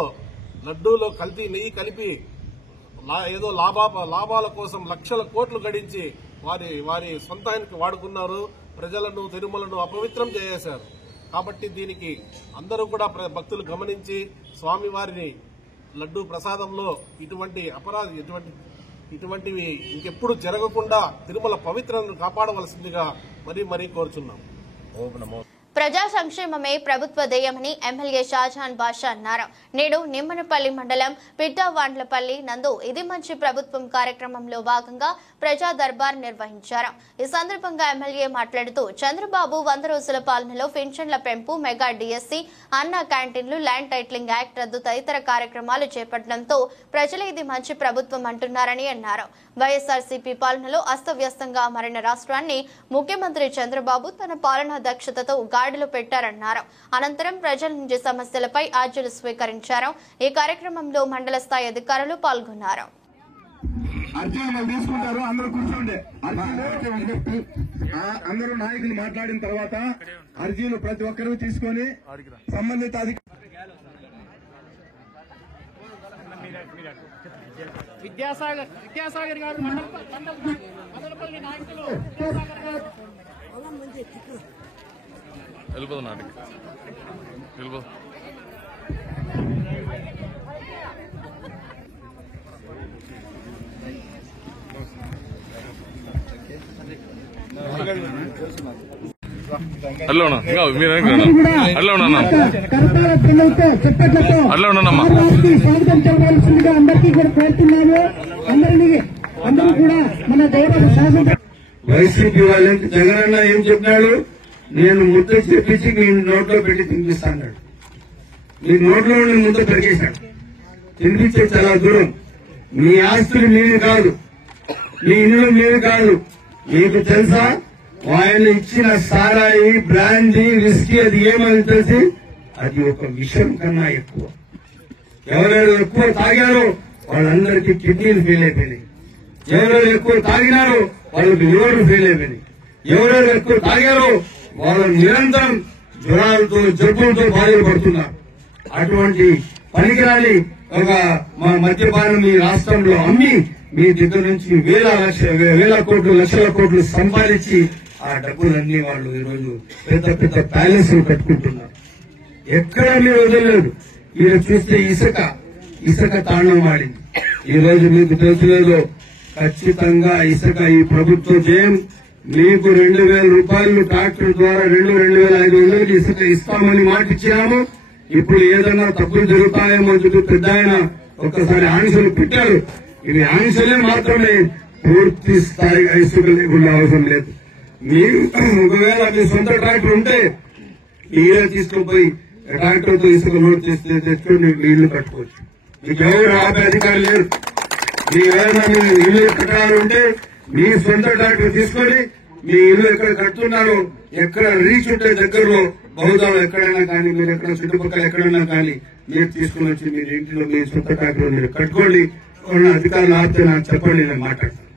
లడ్డూలో కల్తీ నెయ్యి కలిపి ఏదో లాభాల కోసం లక్షల కోట్లు గడించి వారి సొంతానికి వాడుకున్నారు. ప్రజలను, తిరుమలను అపవిత్రం చేశారు. కాబట్టి దీనికి అందరూ కూడా భక్తులు గమనించి స్వామివారిని లడ్డూ ప్రసాదంలో ఇటువంటివి ఇంకెప్పుడు జరగకుండా తిరుమల పవిత్రతను కాపాడవలసిందిగా మరీ కోరుచున్నాం. ఓం నమో. ప్రజా సంక్షేమమే ప్రభుత్వ ధ్యేయమని ఎమ్మెల్యే షాజహాన్ బాషా అన్నారు. నేడు నిమ్మనపల్లి మండలం పిట్టవాండ్లపల్లి నందు ఇది మంచి ప్రభుత్వం కార్యక్రమంలో భాగంగా ప్రజా దర్బార్ నిర్వహించారు. ఈ సందర్భంగా ఎమ్మెల్యే మాట్లాడుతూ చంద్రబాబు 100 రోజుల పాలనలో పెన్షన్ల పెంపు, మెగా డిఎస్సీ, అన్న క్యాంటీన్లు, ల్యాండ్ టైటిలింగ్ యాక్ట్ రద్దు తదితర కార్యక్రమాలు చేపట్టడంతో ప్రజలు ఇది మంచి ప్రభుత్వం అంటున్నారని అన్నారు. వైఎస్ఆర్సీపీ పాలనలో అస్తవ్యస్తంగా మారిన రాష్ట్రాన్ని ముఖ్యమంత్రి చంద్రబాబు తన పాలనా దక్షతతో గాడిలో పెట్టారన్నారు. అనంతరం ప్రజల నుంచి సమస్యలపై ఆర్జీలు స్వీకరించారు. ఈ కార్యక్రమంలో మండల స్థాయి అధికారులు పాల్గొన్నారు. అందరూ నాయకులు మాట్లాడిన తర్వాత అర్జీలు ప్రతి ఒక్కరూ తీసుకొని సంబంధిత విద్యాసాగర్ గారు మదనపల్లి నాయకులు వెళ్ళిపోతున్నాడు. స్వాగతం చెప్పవలసిందిగా అందరికీ కూడా కోరుతున్నాను. అందరూ కూడా మన గౌరవ శాసన వైసీపీ వాళ్ళకి జగనన్న ఏం చెప్పినాడు, నేను ముద్ద చెప్పించి మీ నోట్లో పెట్టి తినిపిస్తాడు. మీ నోట్లో ముద్ద పెరిగేశాడు. తినిపించే చాలా దూరం. మీ ఆస్తులు మీవి కాదు, మీ ఇల్లు మీవి కాదు. మీకు తెలుసా ఆయన ఇచ్చిన సారాయి, బ్రాండీ, విస్కీ అది ఏమని తెలిసి అది ఒక విషయం కన్నా ఎక్కువ. ఎవరెవరు ఎక్కువ తాగారో వాళ్ళందరికీ కిడ్నీలు ఫెయిల్ అయిపోయినాయి. ఎవరెవరు ఎక్కువ తాగినారో వాళ్ళకి లివర్లు ఫెయిల్ అయిపోయినాయి. ఎవరెవరు ఎక్కువ తాగారో వాళ్ళు నిరంతరం జ్వరాలతో, జబ్బులతో బాధపడుతున్నారు. అటువంటి పనికిరాని ఒక మద్యపానం ఈ రాష్ట్రంలో అమ్మి మీ దగ్గర నుంచి వేల కోట్లు, లక్షల కోట్లు సంపాదించి ఆ డబ్బులన్నీ వాళ్ళు ఈరోజు పెద్ద పెద్ద ప్యాలెస్లు కట్టుకుంటున్నారు. ఎక్కడ మీరు వదలలేదు. మీరు చూస్తే ఇసుక తాండవం ఆడింది. ఈ రోజు మీకు తెలుసులేదో, ఖచ్చితంగా ఇసుక ఈ ప్రభుత్వ జయం. మీకు 2,000 రూపాయలు ట్రాక్టర్ ద్వారా 2,500 ఇసుక ఇస్తామని మాట ఇచ్చినాము. ఇప్పుడు ఏదైనా తప్పులు జరుగుతాయేమో చెప్పి పెద్ద ఆయన ఒక్కసారి ఆంక్షలు పెట్టారు. ఇవి ఆంక్షలే మాత్రమే, పూర్తి స్థాయిగా ఇసుక లేకుండా అవసరం లేదు. మీరు ఒకవేళ మీ సొంత ట్రాక్టర్ ఉంటే మీరే తీసుకుపోయి ట్రాక్టర్తో ఇసుక లోడ్ చేస్తే తెచ్చుకొని మీ ఇల్లు కట్టుకోవచ్చు. మీకు ఎవరు ఆపే అధికారం లేదు. మీ ఏదైనా మీ ఇల్లు కట్టాలంటే మీ సొంత ట్రాక్టర్ తీసుకొని మీ ఇల్లు ఎక్కడ కడుతున్నారో, ఎక్కడ రీచ్ ఉంటే దగ్గరలో బహుదా ఎక్కడైనా కానీ, మీరు ఎక్కడ చుట్టుపక్కల ఎక్కడైనా కానీ మీరు తీసుకుని వచ్చి మీరు ఇంట్లో మీ సొంత ట్రాక్టర్ మీరు కట్టుకోండి. అధికారులు ఆపితే నాకు చెప్పండి, నేను మాట్లాడతాను.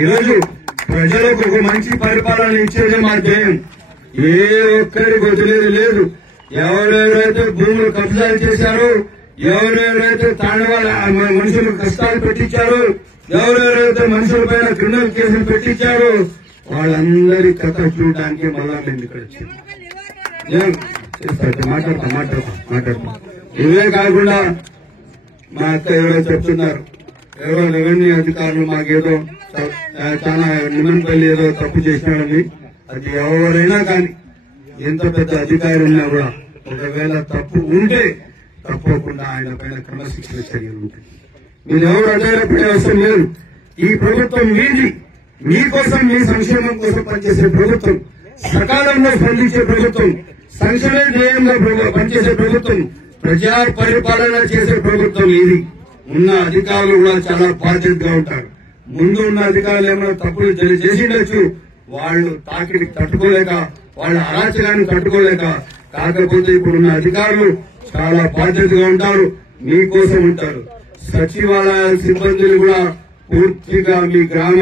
ఈరోజు ప్రజలకు ఒక మంచి పరిపాలన ఇచ్చేదే మా ధ్యేయం. ఏ ఒక్కరికి వదిలేది లేదు. ఎవరెవరైతే భూములు కబ్జాలు చేశారో, ఎవరెవరైతే తాండవాల మనుషులకు కష్టాలు పెట్టించారో, ఎవరెవరైతే మనుషుల పైన క్రిమినల్ కేసులు పెట్టించారో వాళ్ళందరి కథ చూడడానికి మళ్ళా మేము ఇక్కడ వచ్చాము. మాట్లాడతాం. ఇవే కాకుండా మా అక్క ఎవరో చెప్తున్నారు, ఎవరో రెవెన్యూ అధికారులు మాకేదో చాలా నిమ్మపల్లి ఏదో తప్పు చేసినాడని. అది ఎవరైనా కానీ, ఎంత పెద్ద అధికారి ఉన్నా కూడా ఒకవేళ తప్పు ఉంటే తప్పకుండా ఆయన పైన క్రమశిక్షణ చర్యలు ఉంటాయి. మీరు ఎవరు అధైర్యపడే అవసరం లేదు. ఈ ప్రభుత్వం మీది, మీకోసం, మీ సంక్షేమం కోసం పనిచేసే ప్రభుత్వం, సకాలంలో స్పందించే ప్రభుత్వం, సంక్షేమ ధ్యేయంలో పనిచేసే ప్రభుత్వం, ప్రజా పరిపాలన చేసే ప్రభుత్వం ఇది. ఉన్న అధికారులు కూడా చాలా బాధ్యతగా ఉంటారు. ముందు ఉన్న అధికారులు ఏమైనా తప్పులు చేసిండొచ్చు, వాళ్ళు తాకిడి తట్టుకోలేక, వాళ్ళ అరాచకాన్ని తట్టుకోలేక. కాకపోతే ఇప్పుడున్న అధికారులు చాలా బాధ్యతగా ఉంటారు, మీకోసం ఉంటారు. సచివాలయాల సిబ్బందులు కూడా పూర్తిగా మీ గ్రామ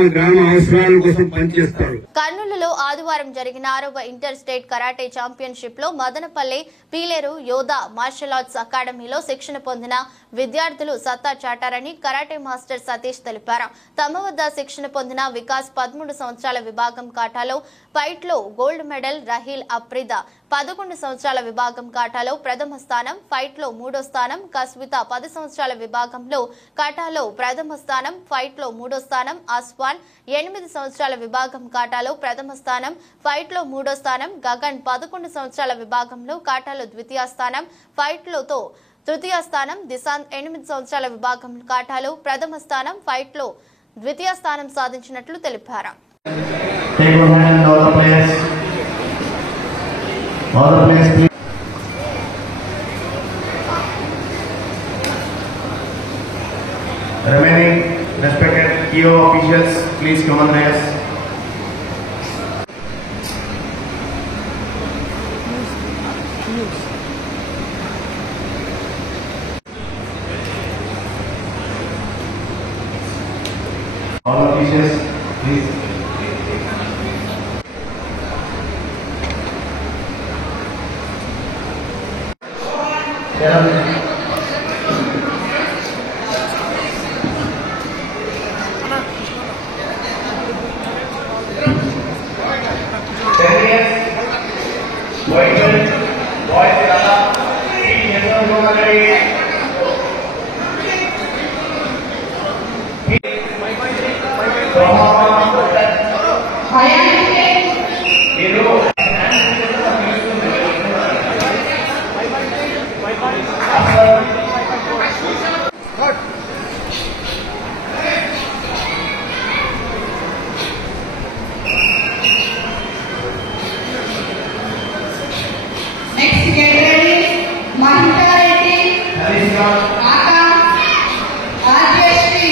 అవసరాల కోసం పనిచేస్తారు. కర్నూలులో ఆదివారం జరిగిన 6వ ఇంటర్ స్టేట్ కరాటే ఛాంపియన్షిప్ లో మదనపల్లి పీలేరు యోధా మార్షల్ ఆర్ట్స్ అకాడమీలో శిక్షణ పొందిన విద్యార్థులు సత్తా చాటారని కరాటే మాస్టర్ సతీష్ తెలిపారు. తమ వద్ద శిక్షణ పొందిన వికాస్ 13 సంవత్సరాల విభాగం కాటాలో ఫైట్ లో గోల్డ్ మెడల్, రహీల్ అప్రిదా 11 సంవత్సరాల విభాగం కాటాలో ప్రథమ స్థానం, ఫైట్ లో 3వ స్థానం, కస్విత 10 సంవత్సరాల విభాగంలో కాటాలో ప్రథమ స్థానం, ఫైట్ లో 3వ స్థానం, ఆస్వాన్ 8 సంవత్సరాల విభాగం కాటాలో ప్రథమ స్థానం, ఫైట్ లో 3వ స్థానం, గగన్ 11 సంవత్సరాల విభాగంలో కాటాలో ద్వితీయ స్థానం, ఫైట్ లోతో తృతీయ స్థానం, దిశాంత్ 8 సంవత్సరాల విభాగం కాటాలో ప్రథమ స్థానం, ఫైట్ లో ద్వితీయ స్థానం సాధించినట్లు తెలిపారు. Remaining respected EO officials, please come on dais. All officials, please. Next, get ready. Mahita Reddy, Aka, Rajeshri,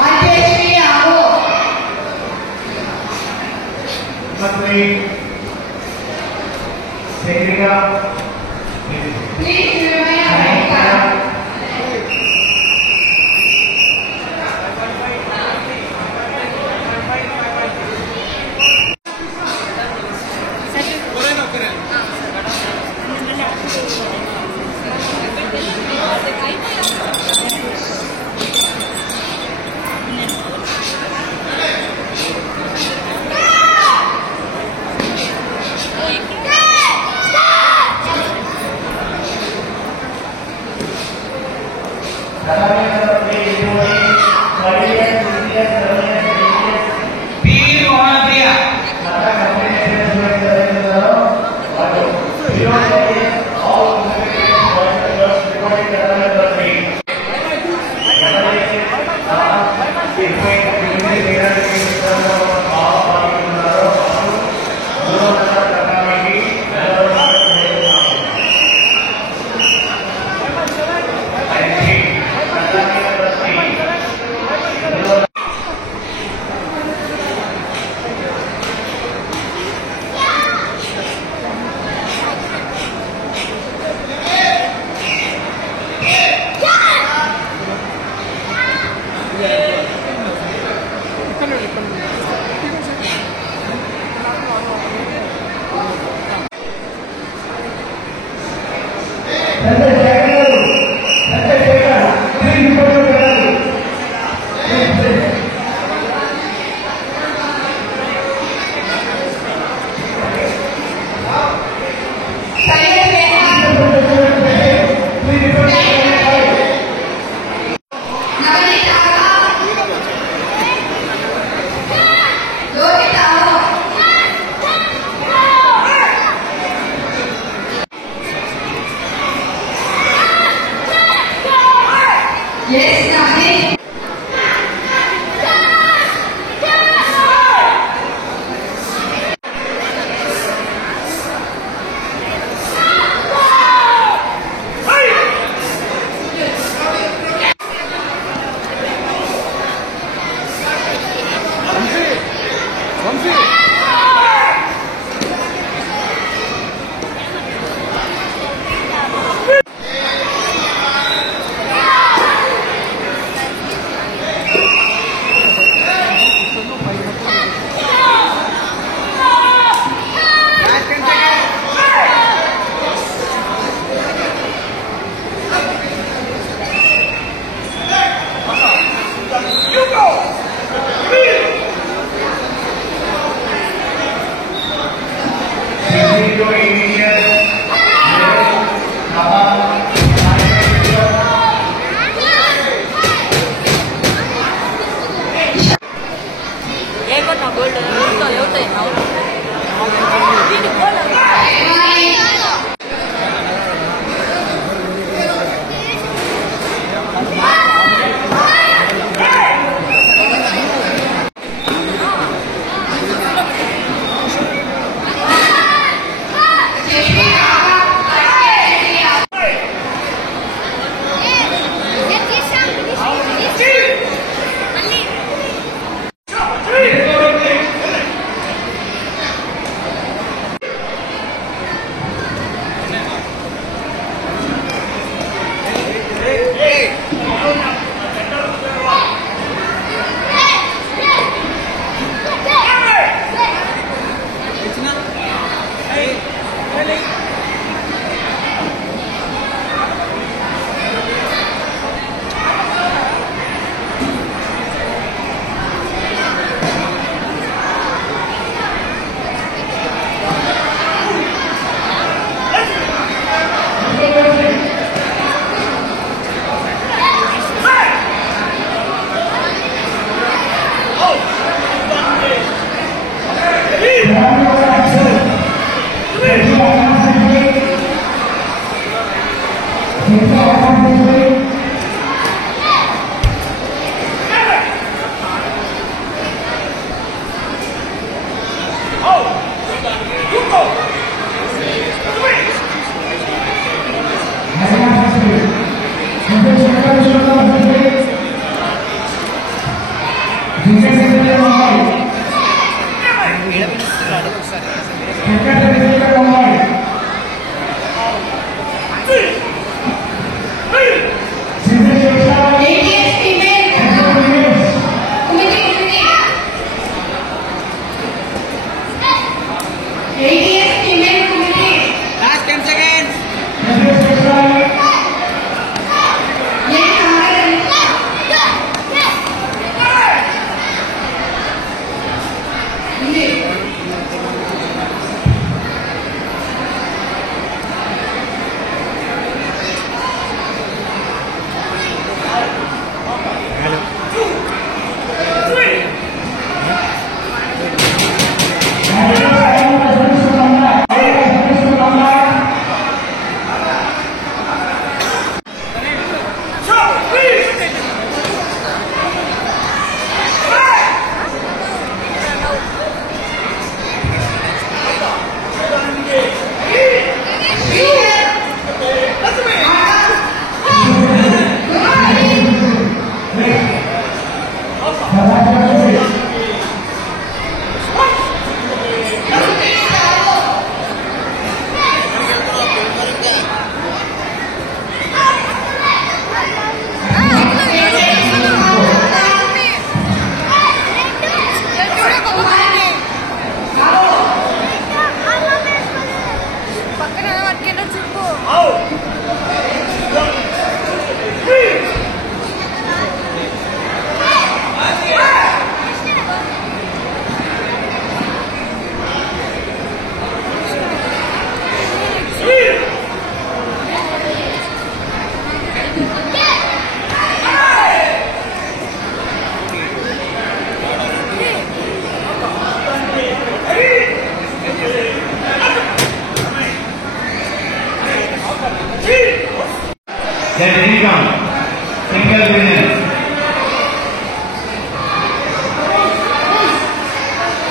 Rajeshri, आओ. Please remain Mahita.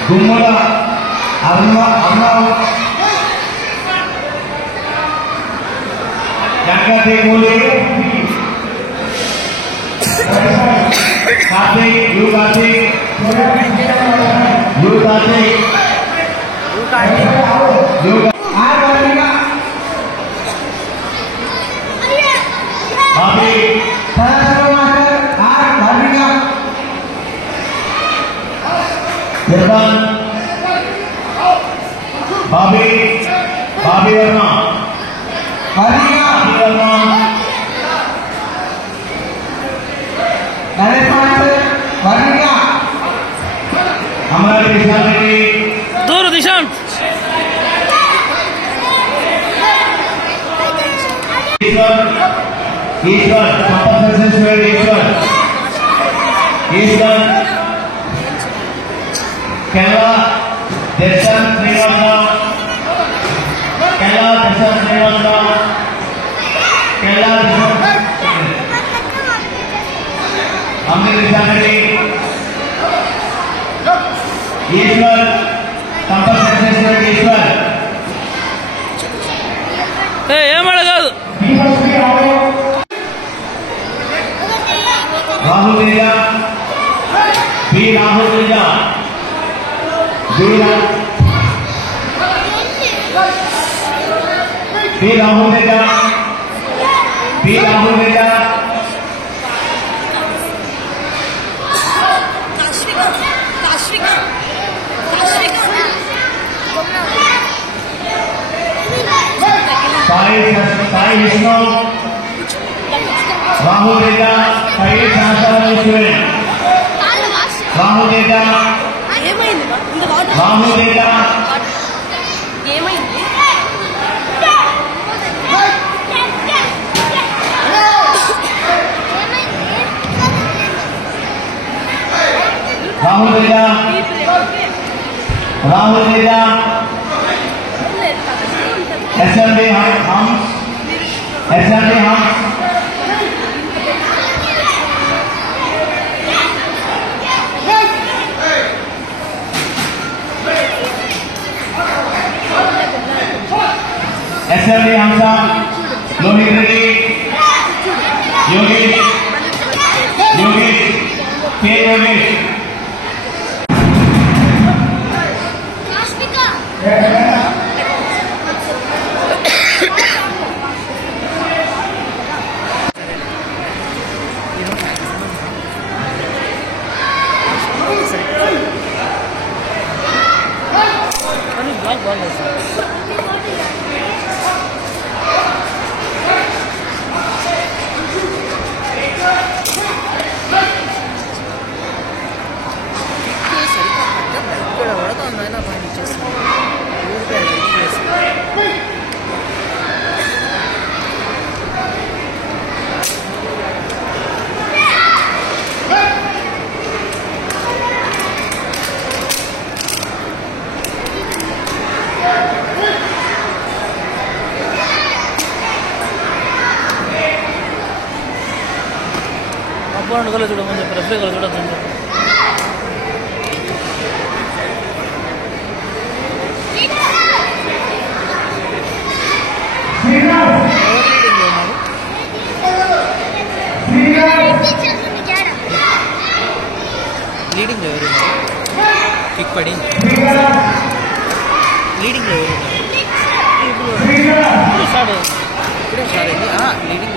Gummala Kartik you Bobby Verma हमारे दूर दिशांत ईश्वर ईश्वर केरला दर्शन श्रीनिवास केरला दर्शन श्रीनिवास केरला हमने दिशांत ईश्वर संपर्क Ishwar Rahul Teja B Rahul Teja B Rahul Teja B Rahul Teja Sai Vishnu Rahul Teja Sai Rahul Teja Rahul Teja Rahul Teja Rahul Teja SLD हम చూడమని చెప్పి రెఫరీ కూడా చూడొద్దని చెప్పి లీడింగ్ ఎవరు కిక్ పడి లీడింగ్ ఎవరు ఇప్పుడు స్టార్ట్ ఇప్పుడే స్టార్ట్ అయింది లీడింగ్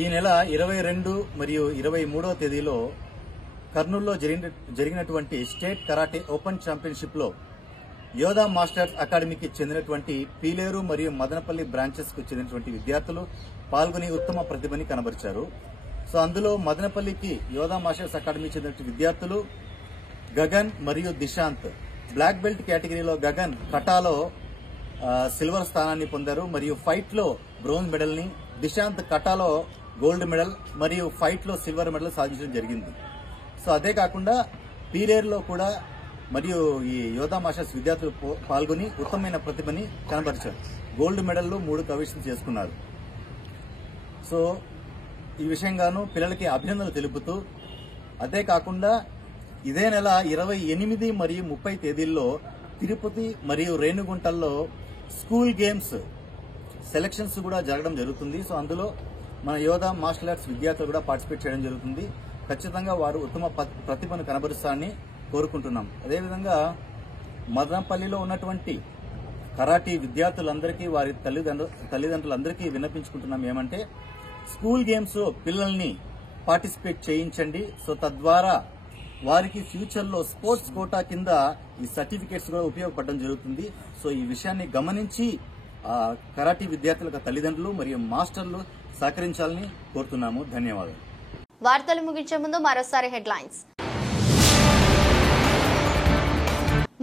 ఈ నెల 22 మరియు 23వ తేదీలో కర్నూలులో జరిగినటువంటి స్టేట్ కరాటే ఓపెన్ ఛాంపియన్షిప్ లో యోధా మాస్టర్స్ అకాడమీకి చెందినటువంటి పీలేరు మరియు మదనపల్లి బ్రాంచెస్ కు చెందినటువంటి విద్యార్థులు పాల్గొని ఉత్తమ ప్రతిభని కనబరిచారు. సో అందులో మదనపల్లికి యోధా మాస్టర్స్ అకాడమీకి చెందిన విద్యార్థులు గగన్ మరియు దిశాంత్ బ్లాక్ బెల్ట్ కేటగిరీలో గగన్ కటాలో సిల్వర్ స్థానాన్ని పొందారు మరియు ఫైట్ లో బ్రోంజ్ మెడల్ ని, దిశాంత్ కటాలో గోల్డ్ మెడల్ మరియు ఫైట్ లో సిల్వర్ మెడల్ సాధించడం జరిగింది. సో అదే కాకుండా పీలేరులో కూడా మరియు ఈ యోధా మాస్టర్స్ విద్యార్థులు పాల్గొని ఉత్తమమైన ప్రతిభని కనబరిచారు. గోల్డ్ మెడల్ 3 కైవసం చేసుకున్నారు. సో ఈ విషయంగాను పిల్లలకి అభినందనలు తెలుపుతూ అదే కాకుండా ఇదే నెల 28 మరియు 30 తేదీల్లో తిరుపతి మరియు రేణిగుంటల్లో స్కూల్ గేమ్స్ సెలక్షన్స్ కూడా జరగడం జరుగుతుంది. సో అందులో మన యోధా మార్షల్ ఆర్ట్స్ విద్యార్థులు కూడా పార్టిసిపేట్ చేయడం జరుగుతుంది. ఖచ్చితంగా వారు ఉత్తమ ప్రతిభను కనబరుస్తారని కోరుకుంటున్నాం. అదేవిధంగా మదనపల్లిలో ఉన్నటువంటి కరాటీ విద్యార్థులందరికీ వారి తల్లిదండ్రులందరికీ విన్నపించుకుంటున్నాం ఏమంటే స్కూల్ గేమ్స్ పిల్లల్ని పార్టిసిపేట్ చేయించండి. సో తద్వారా వారికి ఫ్యూచర్ లో స్పోర్ట్స్ కోటా కింద ఈ సర్టిఫికేట్స్ కూడా ఉపయోగపడడం జరుగుతుంది. సో ఈ విషయాన్ని గమనించి కరాటీ విద్యార్థులకు తల్లిదండ్రులు మరియు మాస్టర్లు సహకరించాలని కోరుతున్నాము. ధన్యవాదాలు. వార్తలు ముగించే ముందు మరోసారి హెడ్లైన్స్.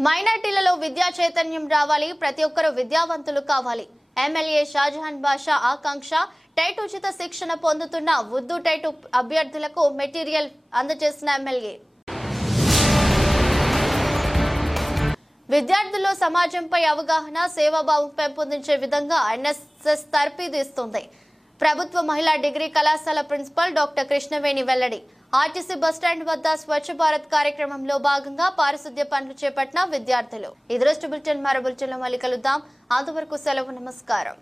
మైనార్టీలలో విద్యా చైతన్యం రావాలి, ప్రతి ఒక్కరూ విద్యావంతులు కావాలి. ఎమ్మెల్యే షాజహాన్ బాషా ఆకాంక్ష టైట్ ఉచిత శిక్షణ పొందుతున్న ఉర్దూ టైట్ అభ్యర్థులకు మెటీరియల్ అందజేసిన ఎమ్మెల్యే. విద్యార్థుల్లో సమాజంపై అవగాహన, సేవాభావం పెంపొందించే విధంగా ఎన్ఎస్ఎస్ తర్ఫీదిస్తుంది. ప్రభుత్వ మహిళా డిగ్రీ కళాశాల ప్రిన్సిపల్ డాక్టర్ కృష్ణవేణి వెల్లడి. ఆర్టీసీ బస్టాండ్ వద్ద స్వచ్ఛ భారత్ కార్యక్రమంలో భాగంగా పారిశుద్ధ్య పనులు చేపట్టిన విద్యార్థులు. ఈ దృష్టి బులెటిన్ మరో బులెటిన్లో మళ్ళీ కలుద్దాం. అంతవరకు సెలవు. నమస్కారం.